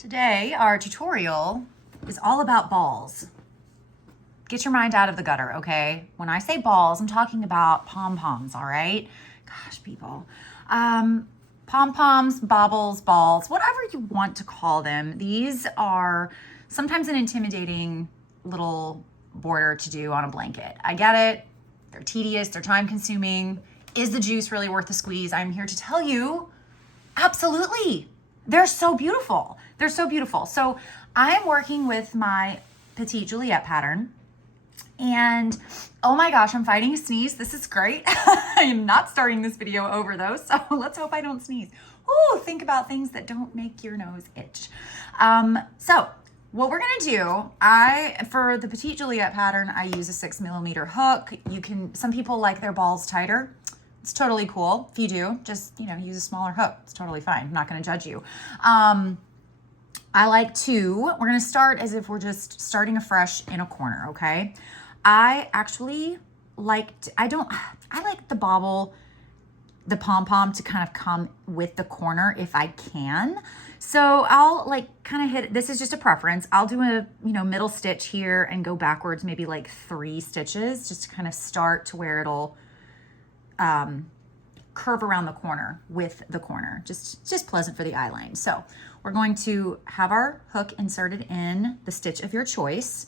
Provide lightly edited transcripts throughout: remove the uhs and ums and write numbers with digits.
Today, our tutorial is all about balls. Get your mind out of the gutter, okay? When I say balls, I'm talking about pom-poms, all right? Gosh, people. Pom-poms, baubles, balls, whatever you want to call them. These are sometimes an intimidating little border to do on a blanket. I get it. They're tedious, they're time consuming. Is the juice really worth the squeeze? I'm here to tell you, absolutely. They're so beautiful. They're so beautiful. So I'm working with my Petite Juliet pattern, and oh my gosh, I'm fighting a sneeze. This is great. I am not starting this video over though, so let's hope I don't sneeze. Ooh, think about things that don't make your nose itch. So what we're gonna do, for the Petite Juliet pattern, I use a 6mm hook. Some people like their balls tighter. It's totally cool. If you do, just, use a smaller hook. It's totally fine. I'm not going to judge you. We're going to start as if we're just starting afresh in a corner, okay? I like the bauble, the pom-pom to kind of come with the corner if I can. So I'll kind of hit, this is just a preference. I'll do a, middle stitch here and go backwards maybe 3 stitches just to kind of start to where it'll curve around the corner with the corner. Just pleasant for the eye line. So we're going to have our hook inserted in the stitch of your choice.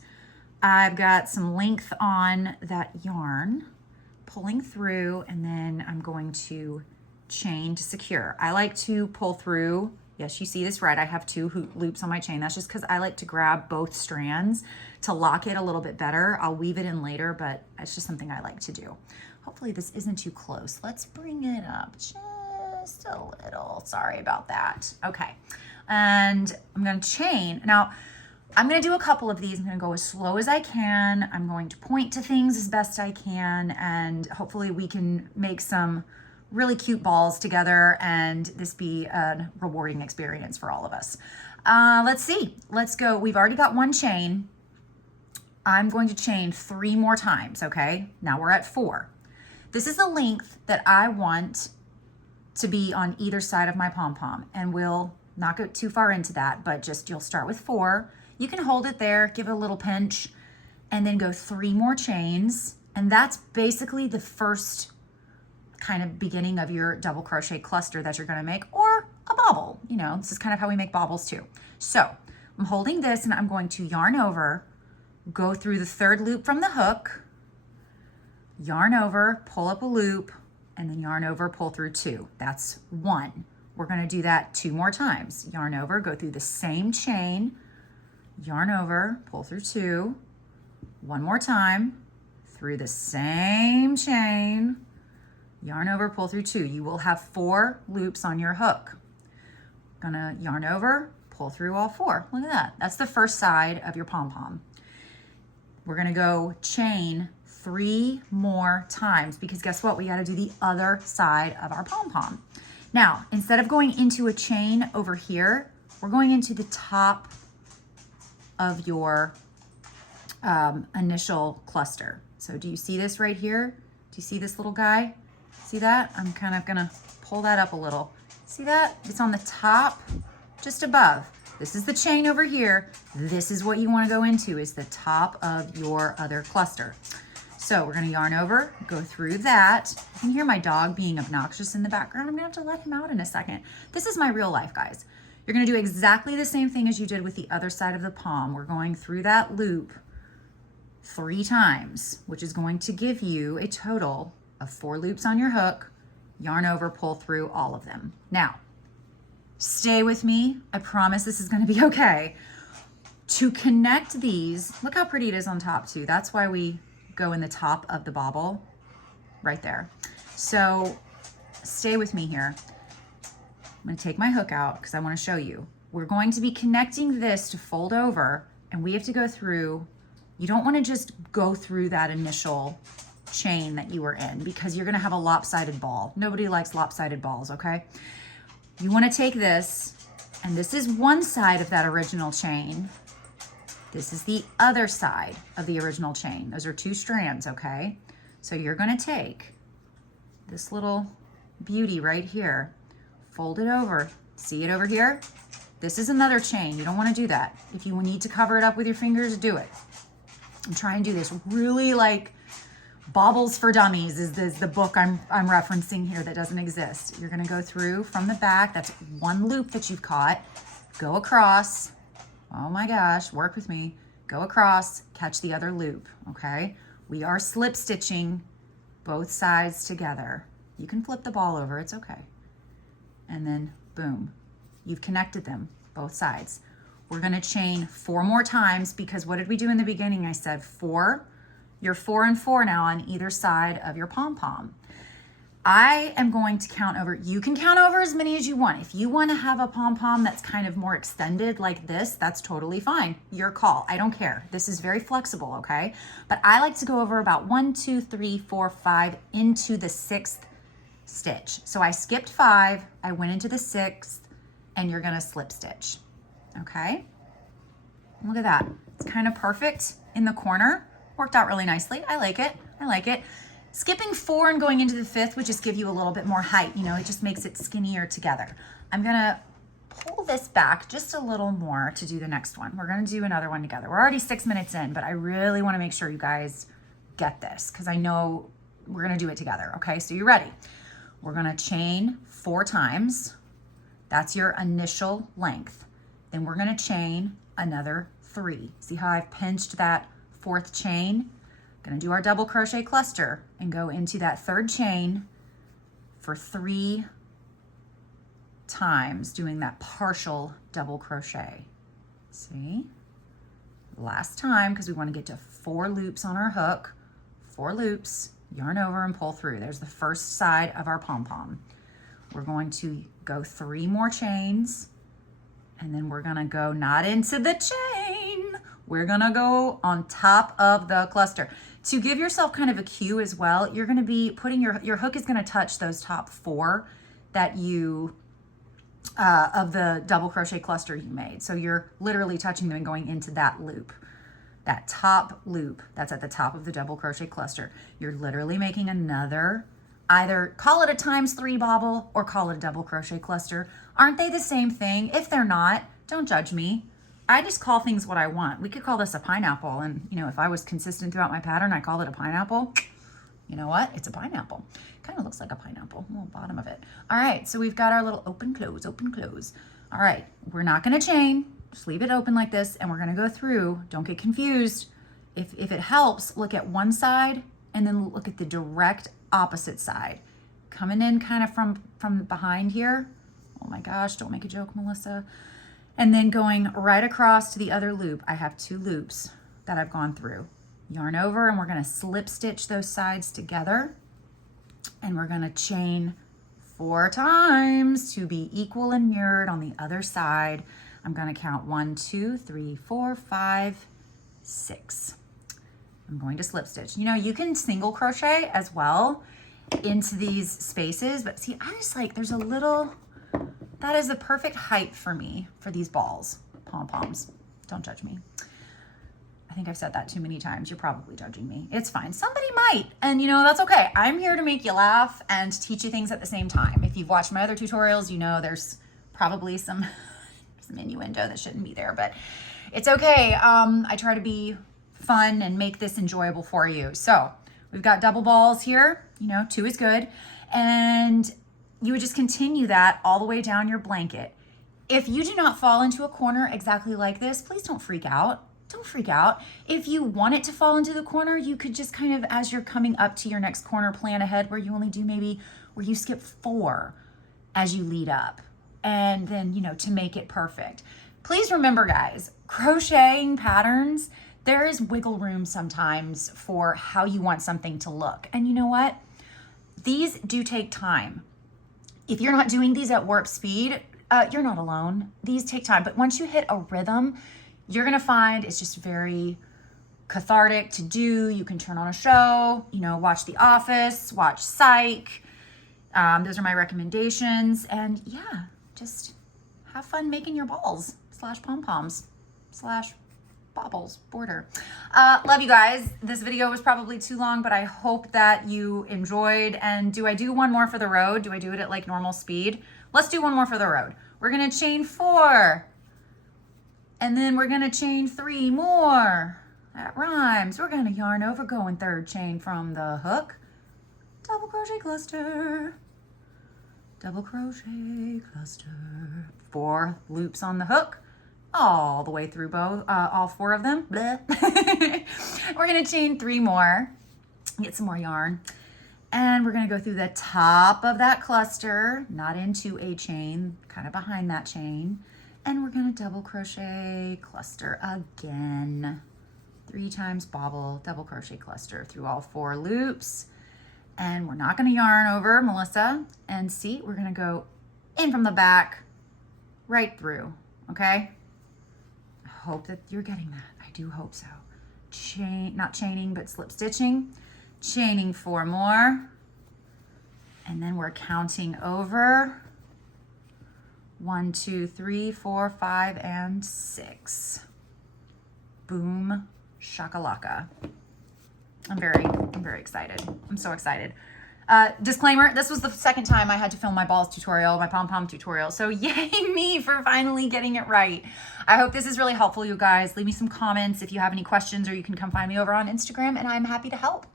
I've got some length on that yarn pulling through, and then I'm going to chain to secure. I like to pull through. Yes, you see this right. I have 2 loops on my chain. That's just because I like to grab both strands to lock it a little bit better. I'll weave it in later, but it's just something I like to do. Hopefully this isn't too close. Let's bring it up just a little. Sorry about that. Okay, and I'm going to chain. Now, I'm going to do a couple of these. I'm going to go as slow as I can. I'm going to point to things as best I can, and hopefully we can make some really cute balls together and this be a rewarding experience for all of us. Let's see. Let's go. We've already got 1 chain. I'm going to chain 3 more times, okay? Now we're at 4. This is the length that I want to be on either side of my pom-pom, and we'll not go too far into that, but just you'll start with 4. You can hold it there, give it a little pinch, and then go 3 more chains, and that's basically the first kind of beginning of your double crochet cluster that you're gonna make, or a bauble. This is kind of how we make baubles too. So I'm holding this and I'm going to yarn over, go through the 3rd loop from the hook, yarn over, pull up a loop, and then yarn over, pull through 2. That's 1. We're going to do that 2 more times. Yarn over, go through the same chain, yarn over, pull through 2, 1 more time, through the same chain, yarn over, pull through 2. You will have 4 loops on your hook. Gonna yarn over, pull through all 4. Look at that. That's the first side of your pom-pom. We're gonna go chain 3 more times, because guess what? We got to do the other side of our pom-pom. Now, instead of going into a chain over here, we're going into the top of your initial cluster. So do you see this right here? Do you see this little guy? See that? I'm kind of gonna pull that up a little. See that? It's on the top, just above. This is the chain over here. This is what you want to go into, is the top of your other cluster. So we're going to yarn over, go through that. You can hear my dog being obnoxious in the background. I'm going to have to let him out in a second. This is my real life, guys. You're going to do exactly the same thing as you did with the other side of the pom. We're going through that loop 3 times, which is going to give you a total of 4 loops on your hook, yarn over, pull through all of them. Now, stay with me. I promise this is going to be okay. To connect these, look how pretty it is on top too. That's why we go in the top of the bauble right there. So stay with me here. I'm going to take my hook out because I want to show you. We're going to be connecting this to fold over, and we have to go through. You don't want to just go through that initial chain that you were in, because you're going to have a lopsided ball. Nobody likes lopsided balls, okay? You want to take this, and this is one side of that original chain. This is the other side of the original chain. Those are 2 strands, okay? So you're going to take this little beauty right here, fold it over. See it over here? This is another chain. You don't want to do that. If you need to cover it up with your fingers, do it. I'm trying to do this really like Baubles for Dummies is the book I'm referencing here that doesn't exist. You're going to go through from the back. That's one loop that you've caught. Go across. Oh my gosh, work with me. Go across, catch the other loop, okay? We are slip stitching both sides together. You can flip the ball over, it's okay. And then boom, you've connected them, both sides. We're gonna chain 4 more times because what did we do in the beginning? I said 4. You're 4 and 4 now on either side of your pom-pom. I am going to count over. You can count over as many as you want. If you want to have a pom-pom that's kind of more extended like this, that's totally fine. Your call. I don't care. This is very flexible, okay? But I like to go over about 1, 2, 3, 4, 5 into the 6th stitch. So I skipped 5, I went into the 6th, and you're going to slip stitch, okay? Look at that. It's kind of perfect in the corner. Worked out really nicely. I like it. I like it. Skipping 4 and going into the 5th would just give you a little bit more height. You know, it just makes it skinnier together. I'm gonna pull this back just a little more to do the next one. We're gonna do another one together. We're already 6 minutes in, but I really wanna make sure you guys get this because I know we're gonna do it together, okay? So you ready? We're gonna chain 4 times. That's your initial length. Then we're gonna chain another 3. See how I've pinched that 4th chain? Gonna do our double crochet cluster and go into that 3rd chain for 3 times, doing that partial double crochet. See? Last time, because we want to get to 4 loops on our hook, 4 loops, yarn over and pull through. There's the first side of our pom-pom. We're going to go 3 more chains, and then we're gonna go not into the chain, we're gonna go on top of the cluster. To give yourself kind of a cue as well, you're gonna be putting your hook is gonna touch those top 4 that you, of the double crochet cluster you made. So you're literally touching them and going into that loop, that top loop that's at the top of the double crochet cluster. You're literally making another, either call it a ×3 bobble or call it a double crochet cluster. Aren't they the same thing? If they're not, don't judge me. I just call things what I want. We could call this a pineapple, and you know, if I was consistent throughout my pattern, I called it a pineapple. You know what? It's a pineapple. Kind of looks like a pineapple, the bottom of it. All right, so we've got our little open, close, open, close. All right, we're not gonna chain, just leave it open like this, and we're gonna go through. Don't get confused. If it helps, look at one side and then look at the direct opposite side. Coming in kind of from behind here. Oh my gosh, don't make a joke, Melissa. And then going right across to the other loop. I have 2 loops that I've gone through. Yarn over, and we're gonna slip stitch those sides together. And we're gonna chain 4 times to be equal and mirrored on the other side. I'm gonna count 1, 2, 3, 4, 5, 6. I'm going to slip stitch. You know, you can single crochet as well into these spaces, but see, I just like, there's a little, that is the perfect height for me for these balls, pom-poms. Don't judge me. I think I've said that too many times. You're probably judging me. It's fine. Somebody might, and you know, that's okay. I'm here to make you laugh and teach you things at the same time. If you've watched my other tutorials, you know there's probably some innuendo that shouldn't be there, but it's okay. I try to be fun and make this enjoyable for you. So we've got double balls here, you know, 2 is good. And you would just continue that all the way down your blanket. If you do not fall into a corner exactly like this, please don't freak out. Don't freak out. If you want it to fall into the corner, you could just kind of, as you're coming up to your next corner, plan ahead where you only do maybe, where you skip 4 as you lead up. And then, you know, to make it perfect. Please remember, guys, crocheting patterns, there is wiggle room sometimes for how you want something to look. And you know what? These do take time. If you're not doing these at warp speed, you're not alone. These take time, but once you hit a rhythm, you're gonna find it's just very cathartic to do. You can turn on a show, you know, watch The Office, watch Psych. Those are my recommendations. And yeah, just have fun making your balls / pom-poms / baubles border. Love you guys. This video was probably too long, but I hope that you enjoyed. And do I do one more for the road? Do I do it at like normal speed? Let's do one more for the road. We're gonna chain 4 And then we're gonna chain 3 more. That rhymes. We're gonna yarn over, going 3rd chain from the hook, double crochet cluster, double crochet cluster, 4 loops on the hook, all the way through both, all 4 of them. We're gonna chain 3 more, get some more yarn, and we're gonna go through the top of that cluster, not into a chain, kind of behind that chain, and we're gonna double crochet cluster again. 3 times bobble, double crochet cluster through all 4 loops. And we're not gonna yarn over, Melissa. And see, we're gonna go in from the back, right through, okay? I hope that you're getting that. I do hope so. Not chaining, but slip stitching. Chaining 4 more. And then we're counting over. 1, 2, 3, 4, 5, and 6. Boom. Shakalaka. I'm very excited. I'm so excited. Disclaimer, this was the 2nd time I had to film my balls tutorial, my pom-pom tutorial. So yay me for finally getting it right. I hope this is really helpful, you guys. Leave me some comments if you have any questions, or you can come find me over on Instagram and I'm happy to help.